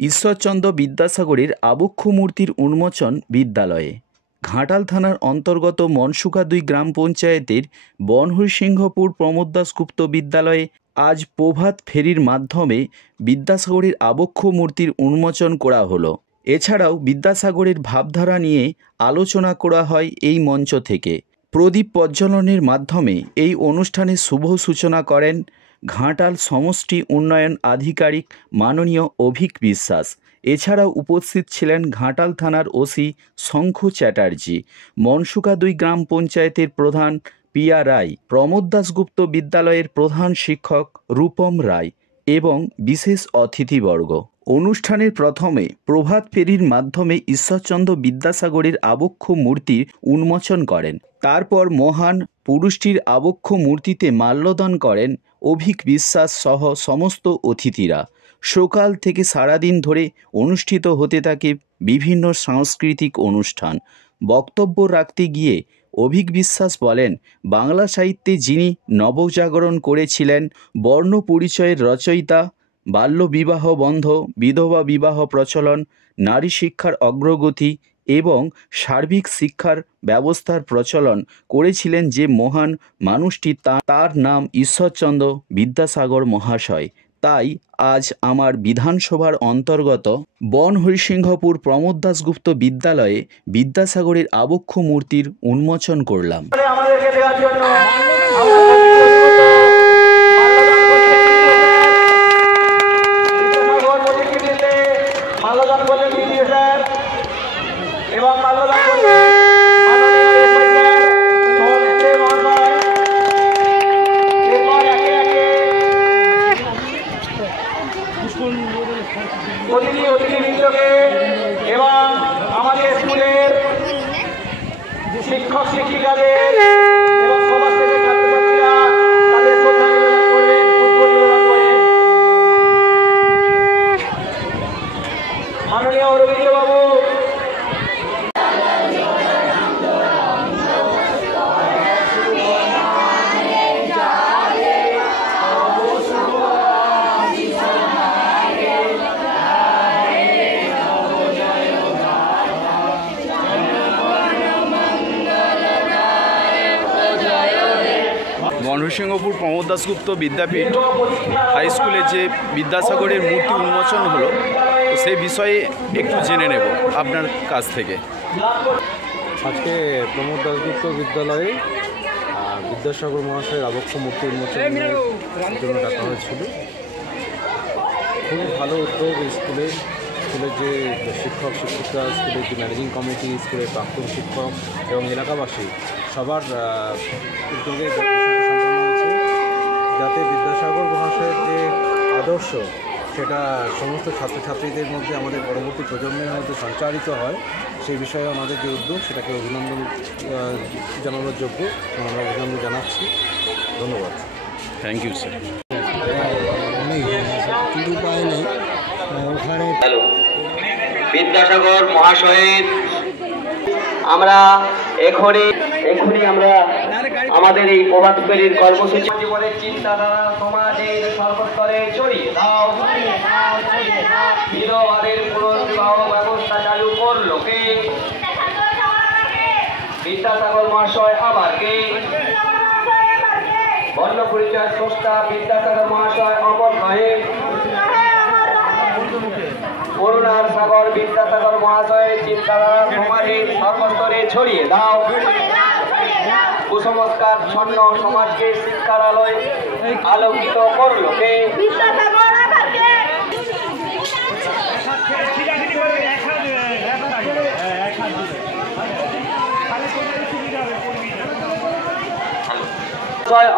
ঈশ্বরচন্দ্র বিদ্যাসাগরের আবক্ষ মূর্তির উন্মোচন বিদ্যালয়ে। ঘাটাল থানার অন্তর্গত মনসুকা ২ গ্রাম পঞ্চায়েতের বনহরিসিংহপুর প্রমোদ দাশগুপ্ত বিদ্যালয়ে আজ প্রভাত ফেরির মাধ্যমে বিদ্যাসাগরের আবক্ষ মূর্তির উন্মোচন করা হলো। এছাড়াও বিদ্যাসাগরের ভাবধারা নিয়ে আলোচনা করা হয় এই মঞ্চ থেকে। প্রদীপ প্রজ্বলনের মাধ্যমে এই অনুষ্ঠানের শুভ সূচনা করেন ঘাটাল সমষ্টি উন্নয়ন আধিকারিক মাননীয় অভিক বিশ্বাস। এছাড়াও উপস্থিত ছিলেন ঘাটাল থানার ওসি শঙ্খু চ্যাটার্জি, মনসুকা ২ গ্রাম পঞ্চায়েতের প্রধান পিয়া রায়, প্রমোদ দাশগুপ্ত বিদ্যালয়ের প্রধান শিক্ষক রূপম রায় এবং বিশেষ অতিথিবর্গ। অনুষ্ঠানের প্রথমে প্রভাত ফেরির মাধ্যমে ঈশ্বরচন্দ্র বিদ্যাসাগরের আবক্ষ মূর্তির উন্মোচন করেন। তারপর মহান পুরুষটির আবক্ষ মূর্তিতে মাল্যদান করেন অভিক বিশ্বাস সহ সমস্ত অতিথিরা। সকাল থেকে সারাদিন ধরে অনুষ্ঠিত হতে থাকে বিভিন্ন সাংস্কৃতিক অনুষ্ঠান। বক্তব্য রাখতে গিয়ে অভিক বিশ্বাস বলেন, বাংলা সাহিত্যে যিনি নবজাগরণ করেছিলেন, বর্ণ পরিচয়ের রচয়িতা, বাল্যবিবাহ বন্ধ, বিধবা বিবাহ প্রচলন, নারী শিক্ষার অগ্রগতি এবং সার্বিক শিক্ষার ব্যবস্থার প্রচলন করেছিলেন যে মহান মানুষটি, তার নাম ঈশ্বরচন্দ্র বিদ্যাসাগর মহাশয়। তাই আজ আমার বিধানসভার অন্তর্গত বনহরিসিংহপুর প্রমোদ দাশগুপ্ত বিদ্যালয়ে বিদ্যাসাগরের আবক্ষ মূর্তির উন্মোচন করলাম। এবং আমাদের স্কুলের শিক্ষক শিক্ষিকাদের এবং সমাজ থেকে ছাত্রছাত্রীরা তাদের শ্রদ্ধা নিবেদন করবেন, পুষ্প নিবেদন করেন। মাননীয় রবীন্দ্রবাবু বনহরিসিংহপুর প্রমোদ দাশগুপ্ত বিদ্যাপীঠ হাই স্কুলে যে বিদ্যাসাগরের মূর্তি উন্মোচন হলো, সেই বিষয়ে একটু জেনে নেব আপনার কাছ থেকে। আজকে প্রমোদ দাশগুপ্ত বিদ্যালয়ে বিদ্যাসাগর মহাশয়ের আবক্ষ মূর্তি উন্মোচনের জন্য ডাকা হয়েছিল। খুবই ভালো উদ্যোগ। স্কুলের যে শিক্ষক শিক্ষিকা, স্কুলের যে ম্যানেজিং কমিটি, স্কুলের প্রাক্তন শিক্ষক এবং এলাকাবাসী সবার উদ্যোগে যাতে বিদ্যাসাগর মহাশয়ের যে আদর্শ সেটা সমস্ত ছাত্রছাত্রীদের মধ্যে, আমাদের পরবর্তী প্রজন্মের মধ্যে সঞ্চারিত হয়, সেই বিষয়ে আমাদের যে উদ্যোগ সেটাকে অভিনন্দন জানানোর যোগ্য। আমরা অভিনন্দন জানাচ্ছি। ধন্যবাদ। Thank you sir. কিন্তু উপায় নেই ওখানে বিদ্যাসাগর মহাশয়ের আমরা এখনই আমরা আমাদের এই প্রভাত ফেরির কর্মসূচি জীবনের চিন্তাধারা সমাজের সর্বস্তরে ছড়িয়ে দাও। বিধবাদের পুনর্বিবাহ ব্যবস্থা চালু করলো কে? বিদ্যাসাগর মহাশয় আবার কে? বর্ণ পরিচয় স্রষ্টা বিদ্যাসাগর মহাশয় অমর নহে। করুণার সাগর বিদ্যাসাগর মহাশয়ের চিন্তাধারা সমাজের সর্বস্তরে ছড়িয়ে দাও। কুসংস্কার ছন্ন সমাজকে শিক্ষার আলোয় আলোকিত করলো কে?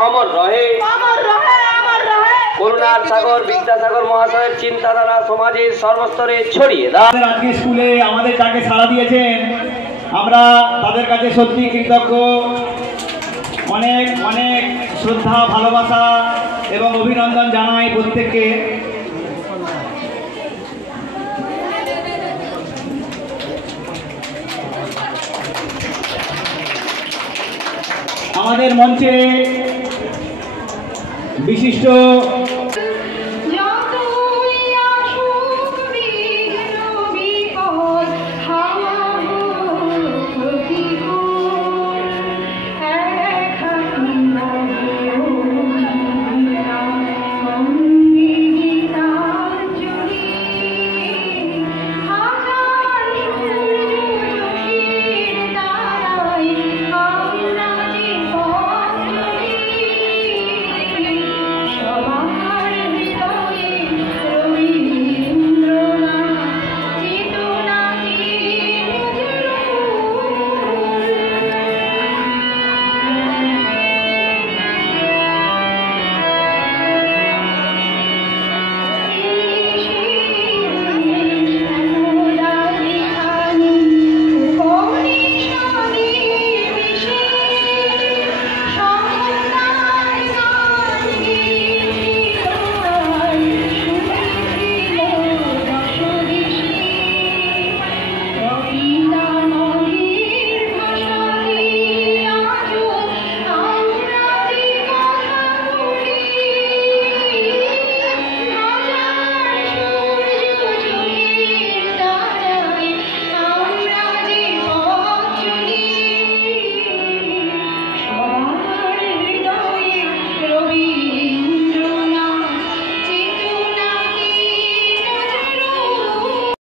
অমর রহে। করুণার সাগর বিদ্যাসাগর মহাশয়ের চিন্তাধারা সমাজের সর্বস্তরে ছড়িয়ে দাও। আজকে স্কুলে আমাদের যাকে সাড়া দিয়েছেন, আমরা তাদের কাছে সত্যি কৃতজ্ঞ। অনেক অনেক শ্রদ্ধা, ভালোবাসা এবং অভিনন্দন জানাই প্রত্যেককে। আমাদের মঞ্চে বিশিষ্ট